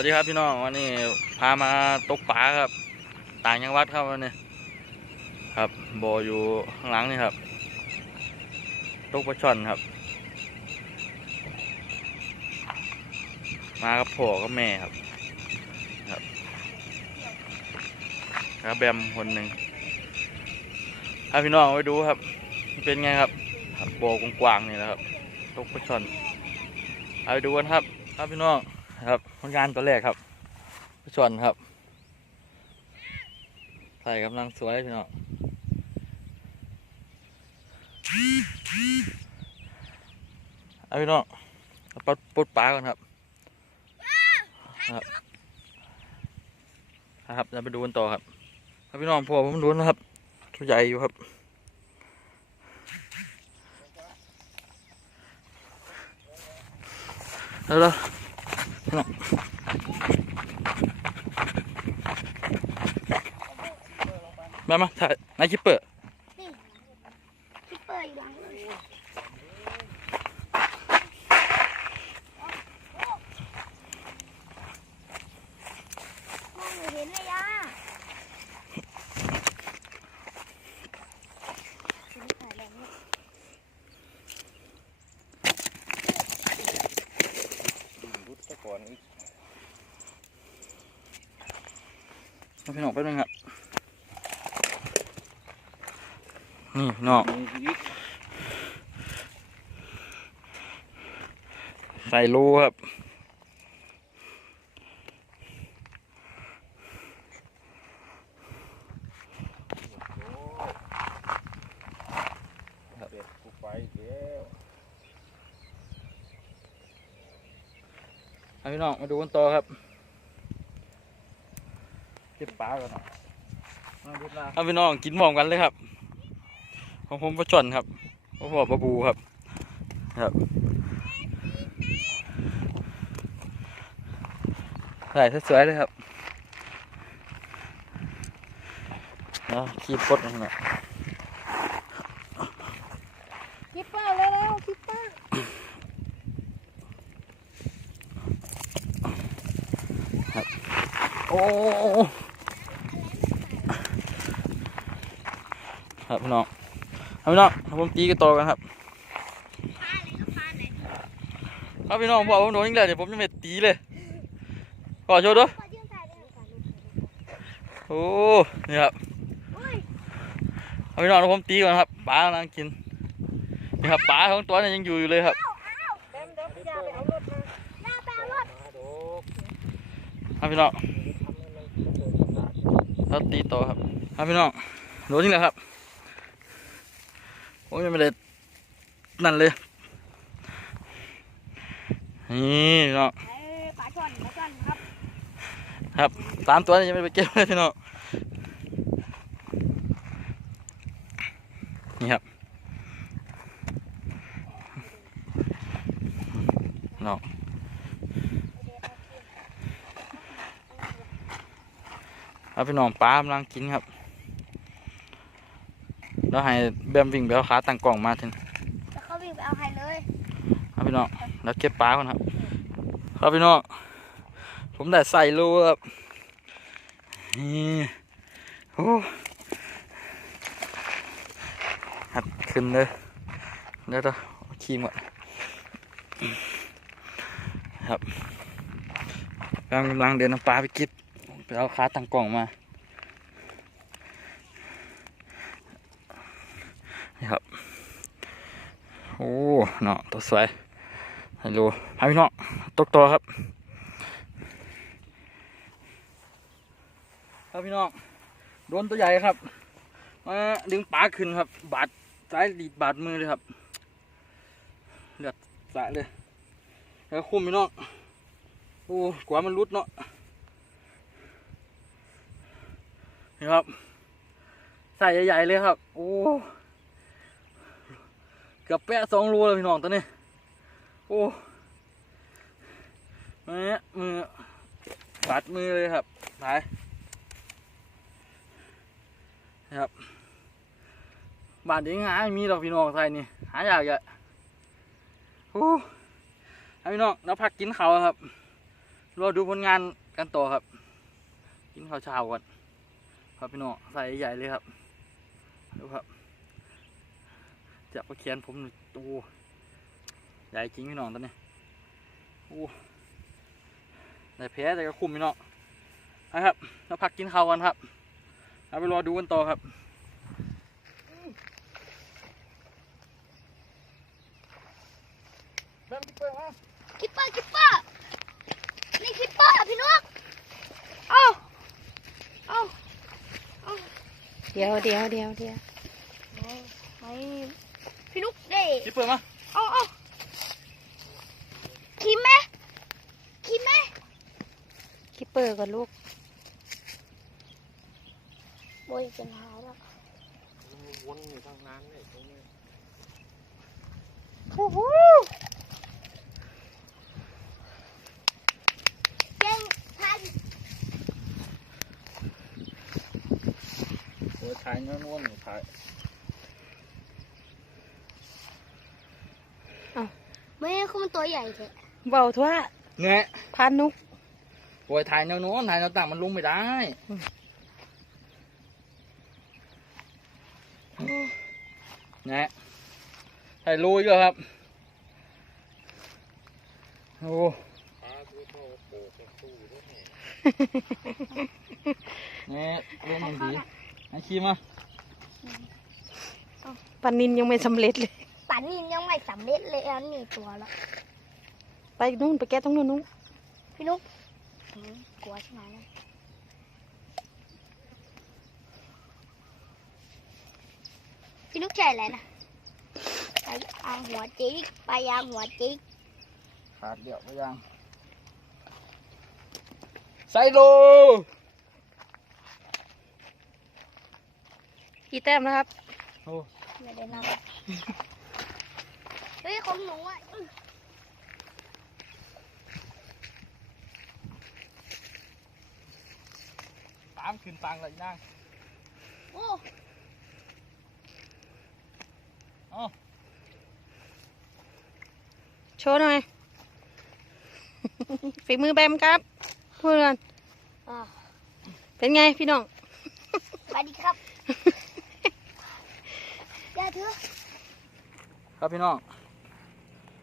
วัสดีครับพี่น้องวันนี้พามาตกปลาครับ ต่างจังหวัดครับวันนี้ครับบออยู่ข้างหลังนี่ครับ ตกปลาช่อนครับ มากับพ่อกับแม่ครับครับครับแบมคนหนึ่งถ้าพี่น้องไปดูครับ เป็นไงครับครับบ่อกว้างๆนี่แหละครับ ตกปลาช่อนเอาไปดูกันครับ ครับพี่น้องครับ ผลงานตัวแรกครับช่อนครับใส่กำลังสวยพี่น้องเอาพี่น้องปลาปลดปลาก่อนครับครับครับเราไปดูกันต่อครับครับพี่น้องพอผมดูนะครับตัวใหญ่อยู่ครับแล้ว แล้วน้องมามาถ่ายนายคิปเปอร์ คิปเปอร์อยู่หลังเลยมองไม่เห็นเลยอะฉันถ่ายแล้วเนี่ย รุดซะก่อนอีก เอา พี่น้องแป๊บนึงครับนี่พี่น้องมีอีกใส่รูครับเอาพี่น้องมาดูกันต่อครับ เก็บปลากันหน่อยมารุดละเอาพี่น้องกินหมอมกันเลยครับ ของผมปลาช่อนครับของผมปลาบูครับ ครับใส่สวยๆเลยครับเนาะขีดปลดมันหน่อยคิปเปอร์เร็วๆคิปเปอร์โอ้ ครับพี่น้องครับพี่น้องผมตีกันต่อกันครับครับพี่น้องพอผมโดนยิงแล้วเดี๋ยผมจะไม่ตีเลยขอโชว์ด้วยขอยืนถ่ายด้วยค่ะโอ้นี่ครับโอ้ยเอาพี่น้องเดี๋ยวผมตีก่อนครับปลากำลังกินนี่ครับปลาของตัวนี้ยังอยู่อยู่เลยครับครับพี่น้องทำให้มันเกิดขาดเราตีต่อครับครับพี่น้องโดนยิงแล้วครับ ผมยังไม่ได้นั่นเลย นี่พี่น้องเอ้ยปลาช่อนปลาช่อนครับ ครับสามตัวนี้ยังไม่ได้ไปเก็บเลยพี่น้องนี่ครับน้องครับพี่น้องปลากำลังกินครับ แล้วให้แบมวิ่งไปเอาขาตั้งกล่องมาถึงแล้วเขาวิ่งไปเอาใครเลยครับพี่น้องแล้วเก็บปลาก่อนครับ ครับพี่น้องผมได้ใส่รูครับนี่โอ้หัดขึ้นเลยเดี๋ยวเดี๋ยวเอาครีมก่อนครับกำลังกำลังเดินน้ำปลาไปกิบไปเอาขาตั้งกล่องมา นี่ครับโอ้เนาะตัวสวยฮัลโหลพาพี่น้องตกตัวครับครับพี่น้องโดนตัวใหญ่ครับมาดึงปลาขึ้นครับ บาดซ้ายดีดบาดมือเลยครับเลือดสะเลยแล้วคุมพี่น้องโอ้กว่ามันรุดเนาะนี่ครับใส่ใหญ่ๆเลยครับ โอ้ กือบแปะสองรูเลยพี่น้องตัวนี้ โอ้แม่มือบาดมือเลยครับไปนะครับบาดเองหาไม่มีหรอกพี่น้องไทยนี่ หายากอะโอ้ให้พี่น้องเราพักกินเขาวครับรอดูผลงานกันต่อครับ กินข้าวเช้าก่อนครับพี่น้องใส่ใหญ่เลยครับดูครับ จับประเคียนผมโอ้ใหญ่จริงพี่น้องตอนนี้โอ้ได้แพ้แต่ก็คุ้มพี่น้องนะครับแล้วพักกินข้าวกันครับเอาไปรอดูกันต่อครับแม่งพี่เปิ้ลฮะคิปเปอร์คิปเปอร์นี่คิปเปอร์พี่นุ๊กเอาเอาเอาเดี๋ยวเดี๋ยวเดี๋ยวเดี๋ยวไม่ไม่ พี่นุ๊กเด้ชิปเปิดมาเอาเอาคิมไหมคิมไหมคิปเปอร์ก่อนลูกโบยเป็นหาวแล้วมันวนอยู่ทางนั้นเลยตรงนี้โอ้โหเก่งทันโอ้ยถ่ายนวลๆถ่าย ไม่คือมันตัวใหญ่แท้เบาทั่วเนี่ยพานุกโอ้ยถ่ายแนวโน้นถ่ายแนวต่างมันลงไม่ได้อืมเนี่ยถ่ายลุยก็ครับ โอ้ปลาตัวโตโผล่เป็นตู้ด้วยเนี่ยเนี่ยลงมันดีไอ้ขี้มาปานินยังไม่สำเร็จเลยป่า นนี้ยังไม่สำเร็จเลยอันนี้ตัวละไปนู่นไปแก้ตรงนู้นนู้นพี่นุ๊กหือกลัวใช่ไหมนะพี่นุ๊กใช่อะไรนะไปยางหัวจิกไปยางหัวจิกขาดเดี่ยวไปยังไซโลกี่แต้มนะครับ โอ้ไม่ได้นับเฮ้ย ของหนูอะอื้อตามขึ้นตังเลยนั่งโอ้โชว์หน่อย ฝีมือแบมครับพูดกันอ่าเป็นไงพี่น้อง สวัสดีครับ อย่าเถอะ ครับพี่น้อง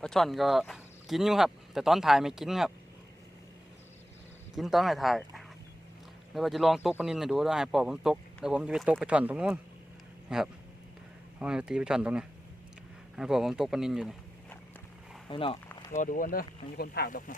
ปลาช่อนก็กินอยู่ครับ แต่ตอนถ่ายไม่กินครับ กินตอนไม่ถ่ายเดี๋ยวว่าจะลองตกปลานินให้ดูแล้วให้พ่อผมตกแล้วผมจะไปตกปลาช่อนตรงนู้นนะครับเอาให้ตีปลาช่อนตรงนี้ให้พ่อผมตกปลานินอยู่นี่พี่น้องรอดูกันเด้อม่มีคนผากดอกนะ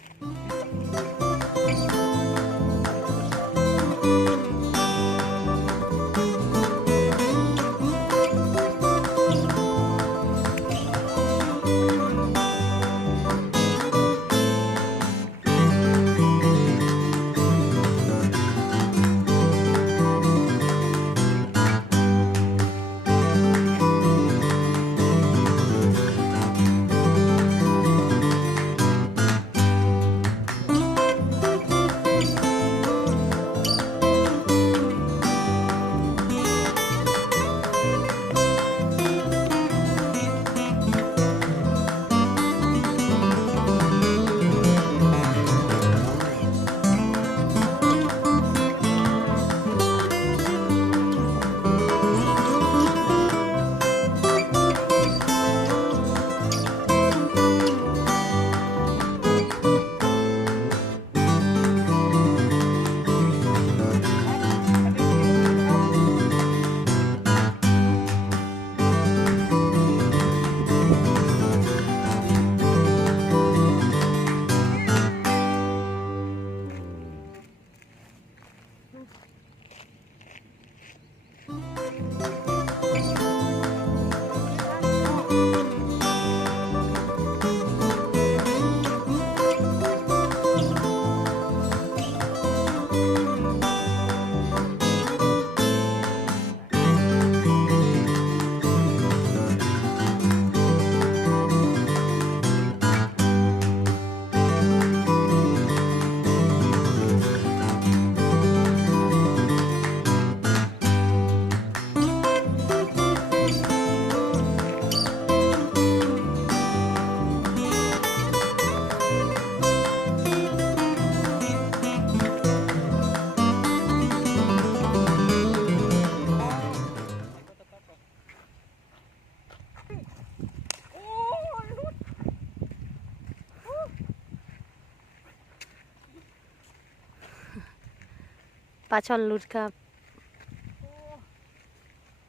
ช่อนหลุดครับ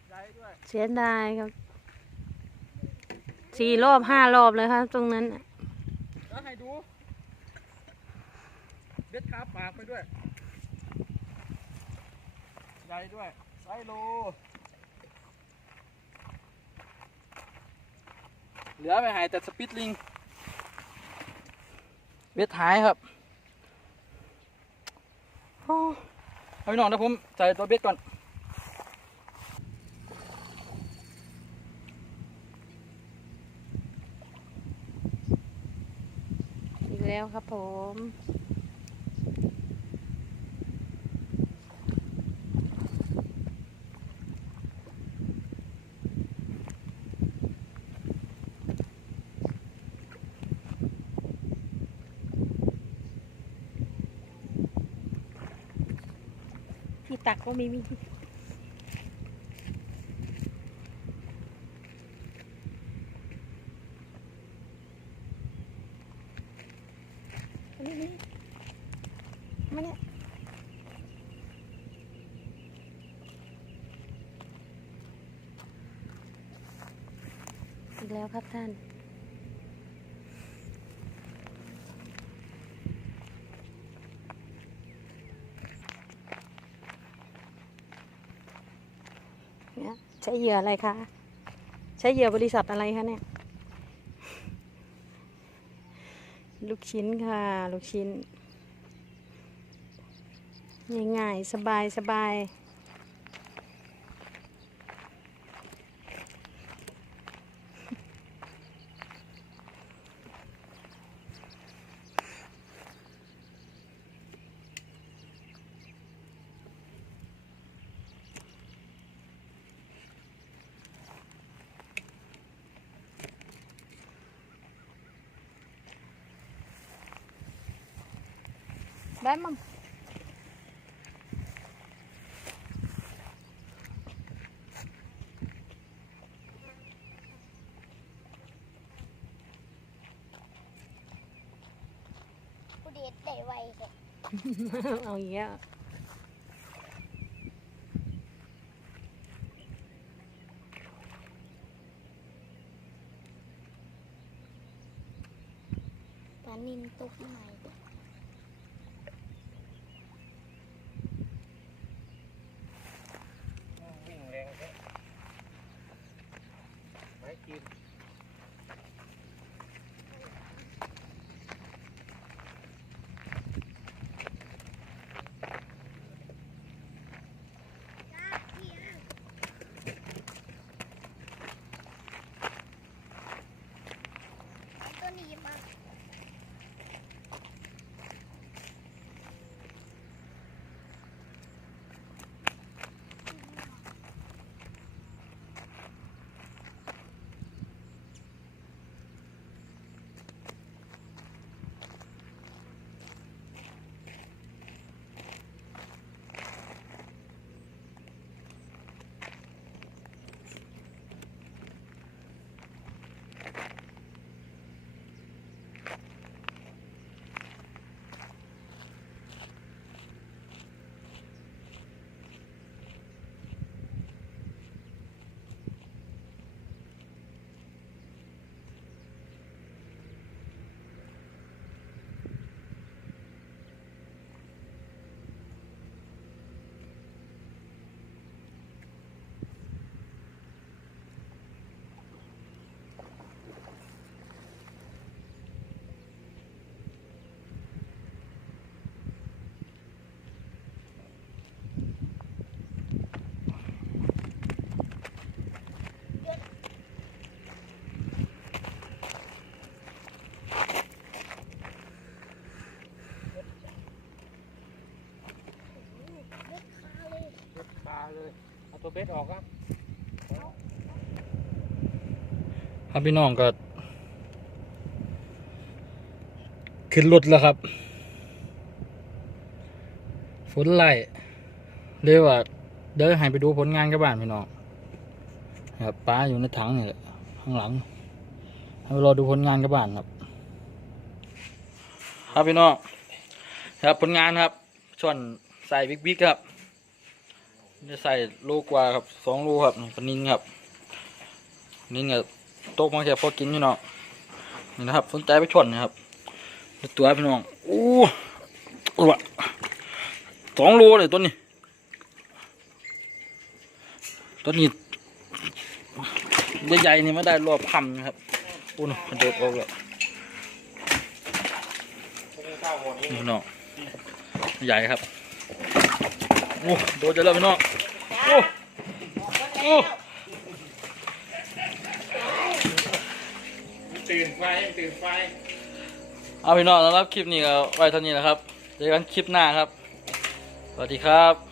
ใหญ่ด้วยเสียดายครับสี่รอบห้ารอบเลยครับ ตรงนั้นน่ะแล้วให้ดูเบ็ดคาปากไปด้วยใหญ่ด้วยไซโลเหลือไปหายแต่สปิตลิงเบ็ดหายครับโอ้ เอาพี่น้องนะผมใส่ตัวเบ็ดก่อนอีกแล้วครับผม ตักก็ไม่มีมานี่มานี่มาเนี่ยอีกแล้วครับท่าน เนี่ยใช้เหยื่ออะไรคะ ใช้เหยื่อบริษัทอะไรคะเนี่ย ลูกชิ้นค่ะ ลูกชิ้น ง่ายๆ สบายสบาย ได้มั้งกูเด็ด เบ็ดออกอะครับพี่น้องก็ ขึ้นรถแล้วครับ ฝนไล่เรียกว่า เดี๋ยวให้ไปดูผลงานกับบ้านพี่น้องครับป้าอยู่ในถังนี่แหละข้างหลังให้รอดูผลงานกับบ้านครับ ครับพี่น้องครับผลงานครับส่วนใส่บิ๊กบิ๊กครับ จะใส่ลูกกว่าครับสองลูกครับปนินครับนินเนี่ยโต๊ะมาแค่พอกินพี่น้องนี่นะครับสนใจไปชนนะครับตัวพี่น้องอู้อ้วสองโลเลยตัวนี้ตัวนี้ใหญ่ๆนี่ไม่ได้รอบพันนะครับอู้นกระโดออกแล้วนี่พี่น้องใหญ่ครับ โอ้โดนจะเริ่มพี่น้องโอ้โอ้ตื่นไฟตื่นไฟเอาพี่น้องสำหรับคลิปนี้ก็ไว้เท่านี้นะครับเจอกันคลิปหน้าครับ สวัสดีครับ